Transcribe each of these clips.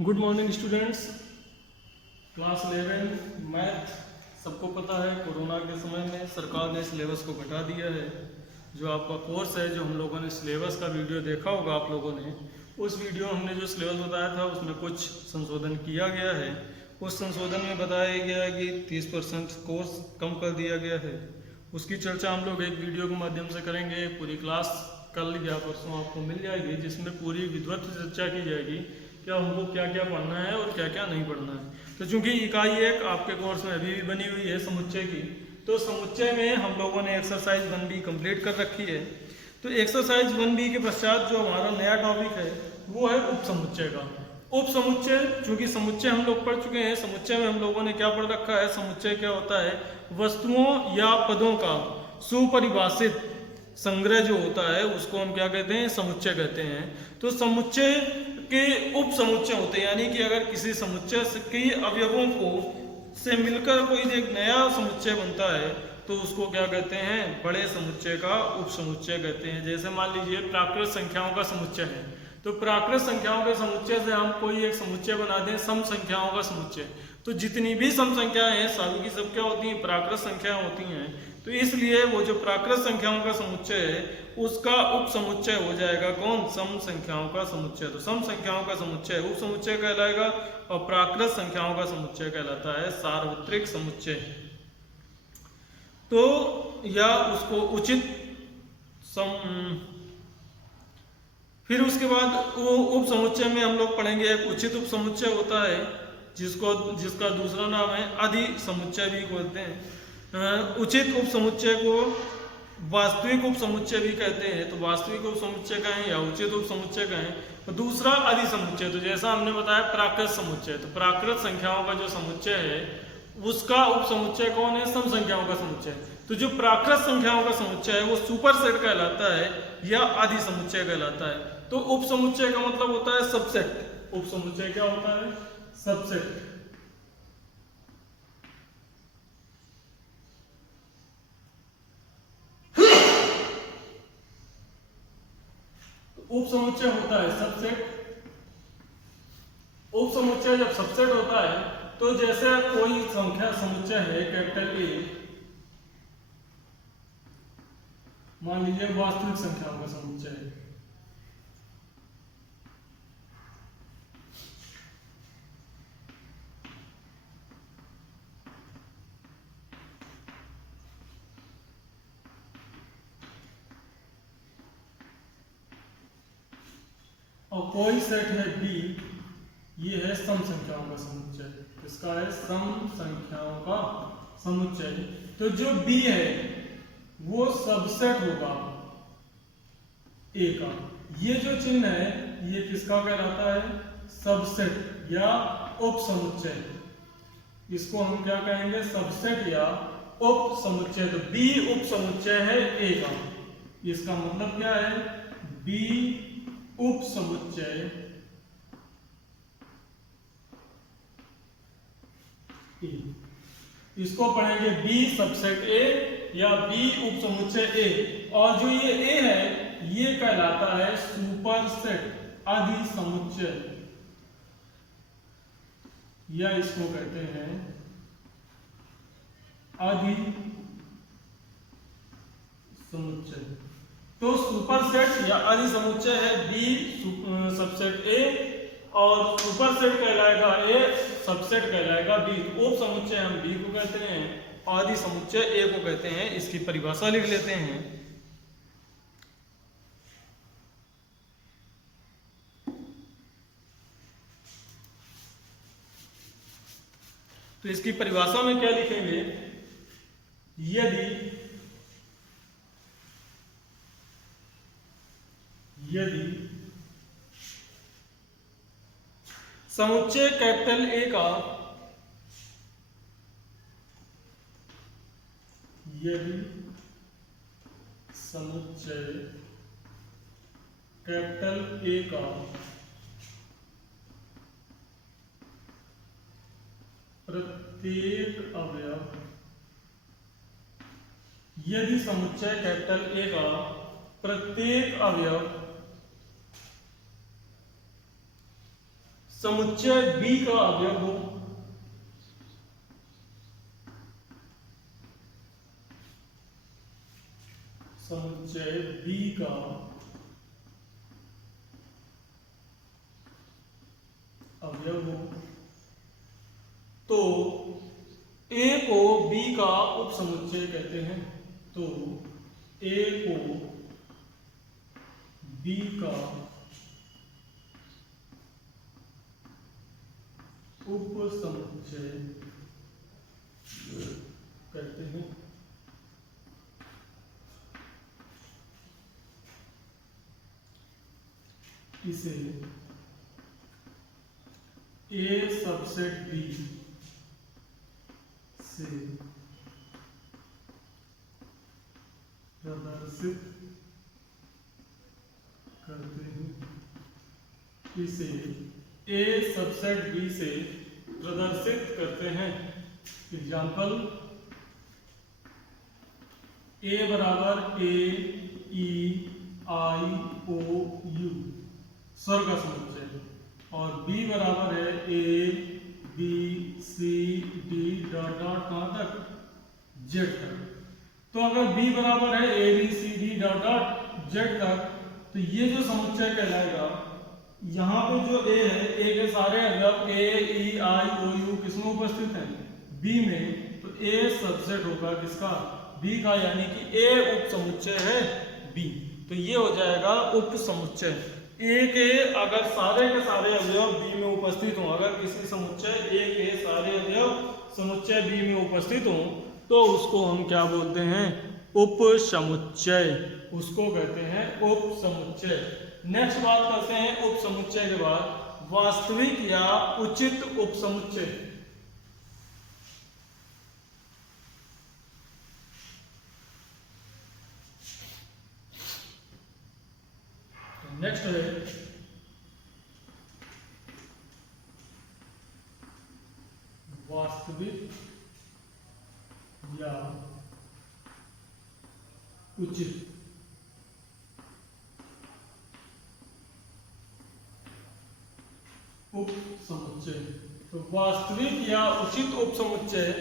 Good morning students. Class 11 math. सबको पता है कोरोना के समय में सरकार ने सिलेबस को घटा दिया है। जो आपका कोर्स है, जो हम लोगों ने सिलेबस का वीडियो देखा होगा आप लोगों ने, उस वीडियो हमने जो सिलेबस बताया था उसमें कुछ संशोधन किया गया है। उस संशोधन में बताया गया है कि 30% कोर्स कम कर दिया गया है। उसकी चर्चा हम लोग एक वीडियो के माध्यम से करेंगे। पूरी क्लास कल या परसों आपको मिल जाएगी, जिसमें पूरी विधिवत चर्चा की जाएगी क्या हमको क्या क्या पढ़ना है और क्या क्या नहीं पढ़ना है। तो चूंकि इकाई एक आपके कोर्स में अभी भी बनी हुई है समुच्चय की, तो समुच्चय में हम लोगों ने एक्सरसाइज 1B कंप्लीट कर रखी है। तो एक्सरसाइज 1B के पश्चात जो हमारा नया टॉपिक है वो है उप समुच्चय का। उप समुच्चय, चूंकि समुच्चय हम लोग पढ़ चुके हैं, समुच्चय में हम लोगों ने क्या पढ़ रखा है, समुच्चय क्या होता है, वस्तुओं या पदों का सुपरिभाषित संग्रह जो होता है उसको हम क्या कहते हैं, समुच्चय कहते हैं। तो समुच्चय के उप समुच्चय होते हैं, यानी कि अगर किसी समुच्चय के अवयवों को से मिलकर कोई एक नया समुच्चय बनता है तो उसको क्या कहते हैं, बड़े समुच्चय का उप समुच्चय कहते हैं। जैसे मान लीजिए प्राकृत संख्याओं का समुच्चय है, तो प्राकृत संख्याओं के समुच्चय से हम कोई एक समुच्चय बना दें सम संख्याओं का समुच्चय, तो जितनी भी सम संख्याएं हैं सारी की सब क्या होती हैं, प्राकृत संख्याएं होती हैं। तो इसलिए वो जो प्राकृत संख्याओं का समुच्चय है उसका उप समुच्चय हो जाएगा कौन, सम संख्याओं का समुच्चय। तो सम संख्याओं का समुच्चय उप समुच्चय कहलाएगा और प्राकृत संख्याओं का समुच्चय कहलाता है सार्वत्रिक समुच्चय। तो या उसको उचित फिर उसके बाद वो उप समुच्चय में हम लोग पढ़ेंगे एक उचित उप समुच्चय होता है जिसका दूसरा नाम है अधि समुच्चय भी बोलते हैं। उचित उप समुच्चय को वास्तविक उप समुच्चय भी कहते हैं। तो वास्तविक उप समुच्चय कहें या उचित उप समुच्चय कहें। तो दूसरा अधि समुच्चय, तो जैसा हमने बताया प्राकृत समुच्चय, तो प्राकृत संख्याओं का जो समुच्चय है उसका उप समुच्चय कौन है, सम संख्याओं का समुच्चय। तो जो प्राकृत संख्याओं का समुच्चय है वो सुपरसेट कहलाता है या अधि समुच्चय कहलाता है। तो उप समुच्चय का मतलब होता है सबसेट। उप समुच्चय क्या होता है, सबसेट। उप समुच्चय होता है सबसेट। उप समुच्चय जब सबसेट होता है तो जैसे कोई संख्या समुच्चय है कैपिटल ए, मान लीजिए वास्तविक संख्याओं का समुच्चय है, और कोई सेट है बी, ये है सम संख्याओं का समुच्चय। इसका है सम संख्याओं का समुच्चय। तो जो बी है वो सबसेट होगा ए का। ये जो चिन्ह है ये किसका कहलाता है, सबसेट या उप समुच्चय। इसको हम क्या कहेंगे, सबसेट या उप समुच्चय। तो बी उप समुच्चय है ए का। इसका मतलब क्या है, बी उप समुच्चय ए। इसको पढ़ेंगे बी सबसेट ए या बी उप समुच्चय ए। और जो ये ए है ये कहलाता है सुपरसेट अधि समुच्चय, या इसको कहते हैं अधि समुच्चय। तो सुपरसेट या अधि समुच्चय है बी सबसेट ए, और सुपरसेट कहलाएगा ए, सबसेट कहलाएगा बी। उप समुच्चय हम बी को कहते हैं, आदि समुच्चय ए को कहते हैं। इसकी परिभाषा लिख लेते हैं। तो इसकी परिभाषा में क्या लिखेंगे, यदि समुच्चय कैपिटल ए का, यदि समुच्चय कैपिटल ए का प्रत्येक अवयव, यदि समुच्चय कैपिटल ए का प्रत्येक अवयव समुच्चय बी का अवयव हो, समुच्चय बी का अवयव हो तो ए को बी का उपसमुच्चय कहते हैं। तो ए को बी का उपसमुच्चय कहते हैं। इसे ए सबसेट बी से प्रदर्शित करते हैं। इसे ए सबसेट बी से प्रदर्शित करते हैं। एग्जाम्पल, ए बराबर ए ई आई ओ यू स्वर का समुच्चय, और बी बराबर है A B C D dot dot कहां तक, जेड तक। तो अगर बी बराबर है A B C D dot dot Z तक, तो ये जो समुच्चय कहलाएगा, यहाँ पे जो ए है, ए के सारे अवयव ए ई आई ओ यू किसमें उपस्थित है, बी में। तो ए सबसेट होगा किसका, बी का, यानी कि ए उप समुच्चय है बी। तो ये हो जाएगा उप समुच्चय। ए के अगर सारे के सारे अवयव बी में उपस्थित हों, अगर किसी समुच्चय ए के सारे अवयव समुच्चय बी में उपस्थित हों, तो उसको हम क्या बोलते हैं, उप समुच्चय, उसको कहते हैं उप समुच्चय। नेक्स्ट बात करते हैं उप समुच्चय के बाद वास्तविक या उचित उप समुच्चय। नेक्स्ट है वास्तविक या उचित उप समुच्चय। तो वास्तविक या उचित उप समुच्चय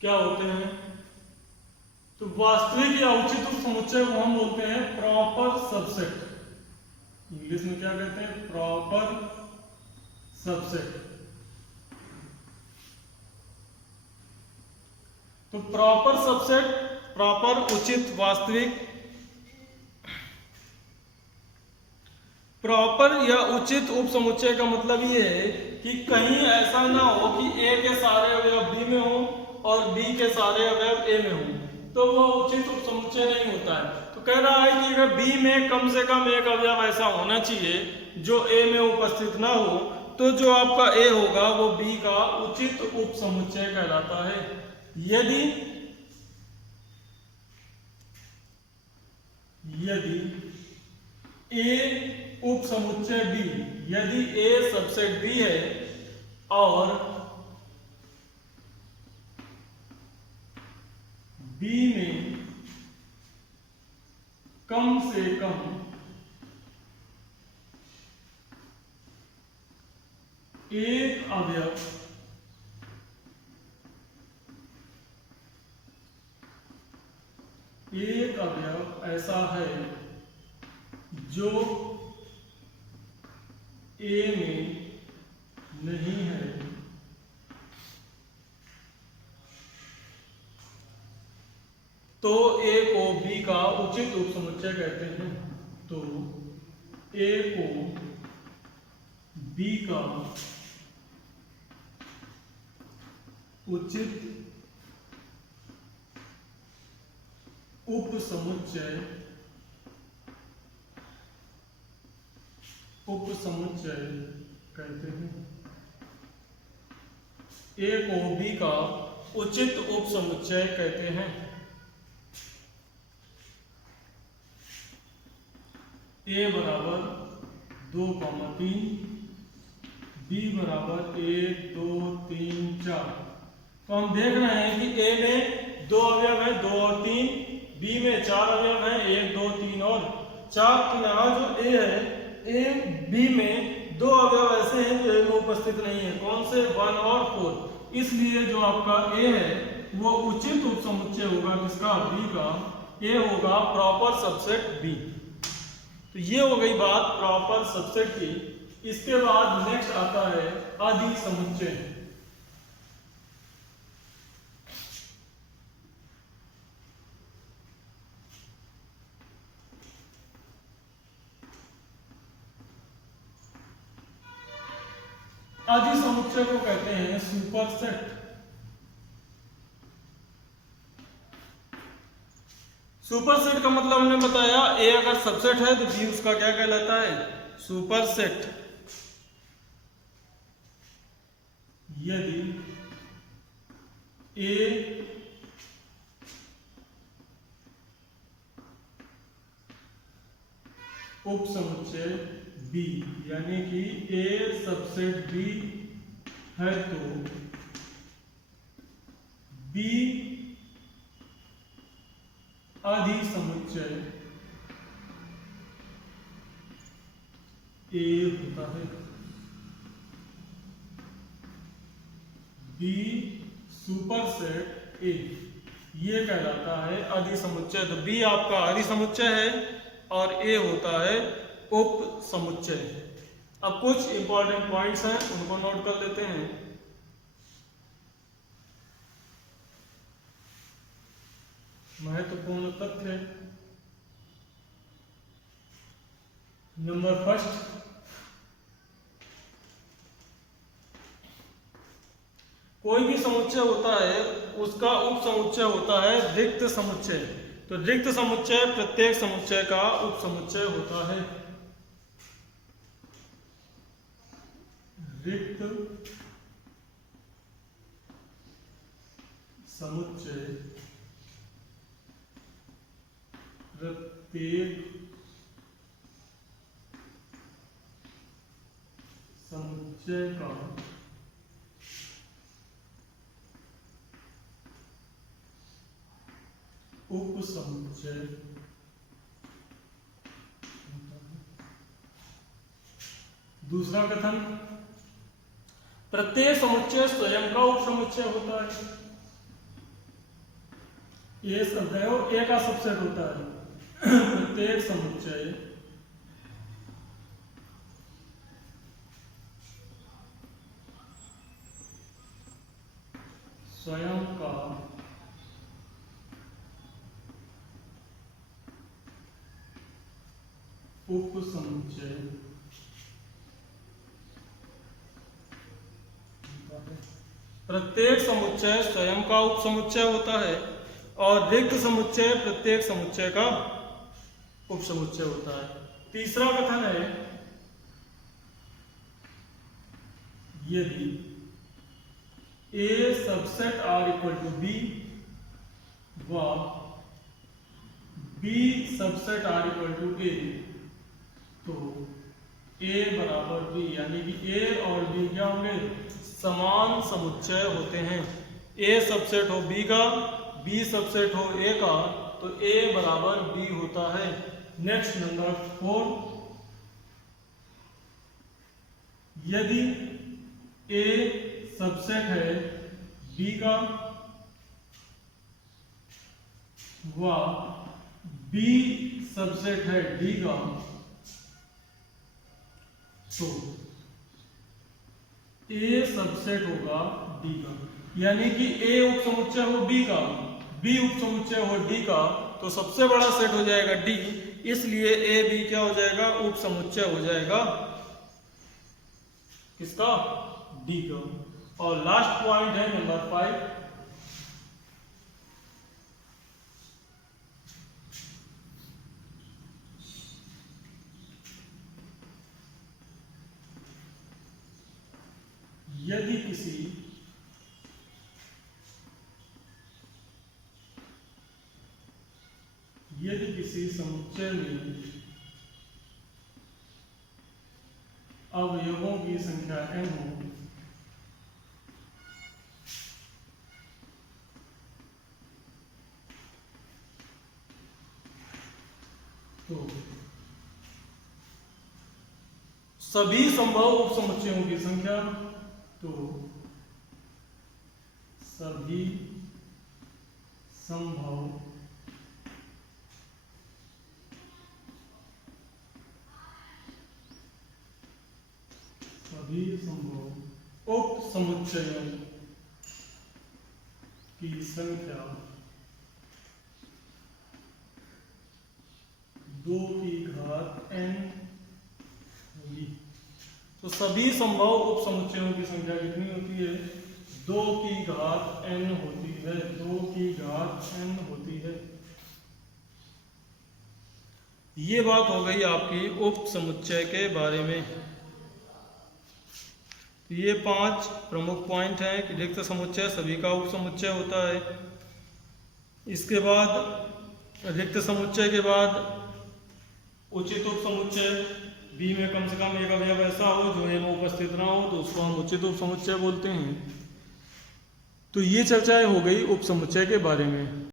क्या होते हैं, तो वास्तविक या उचित उप समुच्चय को हम बोलते हैं प्रॉपर सबसेट। इंग्लिश में क्या कहते हैं, प्रॉपर सबसेट। तो प्रॉपर सबसेट, प्रॉपर उचित वास्तविक, प्रॉपर या उचित उप समुच्चय का मतलब ये है कि कहीं ऐसा ना हो कि ए के सारे अवयव बी में हो और बी के सारे अवयव ए में हो, तो वो उचित उप समुच्चय नहीं होता है। तो कह रहा है कि अगर बी में कम से कम एक अवयव ऐसा होना चाहिए जो ए में उपस्थित ना हो, तो जो आपका ए होगा वो बी का उचित उप समुच्चय कहलाता है। यदि ए उप समुच्चय बी, यदि ए सबसेट बी है और बी में कम से कम एक अवयव ऐसा है जो ए में नहीं है, तो ए को बी का उचित उप समुच्चय कहते हैं। तो ए को बी का उचित उप समुच्चय कहते हैं। ए को बी का उचित उप समुच्चय कहते हैं। ए बराबर 2,3, बी बराबर 1 2 3 4। तो हम देख रहे हैं कि ए में 2 अवयव है 2 और 3, बी में 4 अवयव है 1 2 3 और 4। तो यहाँ जो ए है, ए बी में 2 अवयव ऐसे हैं जो उपस्थित नहीं है। कौन से? 1 और 4। इसलिए जो आपका ए है वो उचित उपसमुच्चय होगा किसका? बी का। ए होगा प्रॉपर सबसेट बी। तो ये हो गई बात प्रॉपर सबसेट की। इसके बाद नेक्स्ट आता है अधिसमुच्चय। अधिसमुच्चय को कहते हैं सुपरसेट। सुपरसेट का मतलब हमने बताया ए अगर सबसेट है तो बी उसका क्या कहलाता है? सुपरसेट। यदि ए उपसमुच्चय बी, यानी कि ए सबसेट बी है तो बी अधिसमुच्चय ए होता है। बी सुपरसेट ए, ये कहलाता है अधिसमुच्चय। तो बी आपका अधिसमुच्चय है और ए होता है उप समुच्चय। अब कुछ इंपॉर्टेंट पॉइंट्स हैं उनको नोट कर लेते हैं। महत्वपूर्ण तथ्य नंबर फर्स्ट, कोई भी समुच्चय होता है उसका उप समुच्चय होता है रिक्त समुच्चय। तो रिक्त समुच्चय प्रत्येक समुच्चय का उप समुच्चय होता है। रिक्त समुच्चय प्रत्येक समुच्चय का उप समुच्चय। दूसरा कथन, प्रत्येक समुच्चय स्वयं का उप समुच्चय होता है। ये शब्द है और ए का सबसेट होता है। प्रत्येक समुच्चय स्वयं का उप समुच्चय प्रत्येक समुच्चय स्वयं का उप समुच्चय होता है और रिक्त समुच्चय प्रत्येक समुच्चय का उप समुच्चय होता है। तीसरा कथन है, यदि A subset or equal to B व B subset or equal to A, तो ए बराबर बी, यानी कि ए और बी क्या होंगे? समान समुच्चय होते हैं। ए सबसेट हो बी का, बी सबसेट हो ए का, तो ए बराबर बी होता है। नेक्स्ट नंबर 4, यदि ए सबसेट है बी का व बी सबसेट है डी का, तो ए सबसेट होगा डी का। यानी कि ए उप समुच्चय हो बी का, बी उप समुच्चय हो डी का, तो सबसे बड़ा सेट हो जाएगा डी, इसलिए ए बी क्या हो जाएगा? उप समुच्चय हो जाएगा किसका? डी का। और लास्ट पॉइंट है नंबर 5, यदि किसी समुच्चय में अवयवों की संख्या n हो, तो सभी संभव उप समुच्चयों की संख्या, तो सभी संभव उप समुच्चयों की संख्या 2 की घात n होगी। तो सभी संभव उप समुच्चयों की संख्या कितनी होती है? 2 की घात n होती है। 2 की घात n होती है। ये बात हो गई आपकी उप समुच्चय के बारे में। तो ये 5 प्रमुख पॉइंट हैं कि रिक्त समुच्चय सभी का उप समुच्चय होता है। इसके बाद रिक्त समुच्चय के बाद उचित उप समुच्चय, बी में कम से कम एक अवयव ऐसा हो जो ए में उपस्थित ना हो, तो उसको हम उचित उप समुच्चय बोलते हैं। तो ये चर्चाएं हो गई उप समुच्चय के बारे में।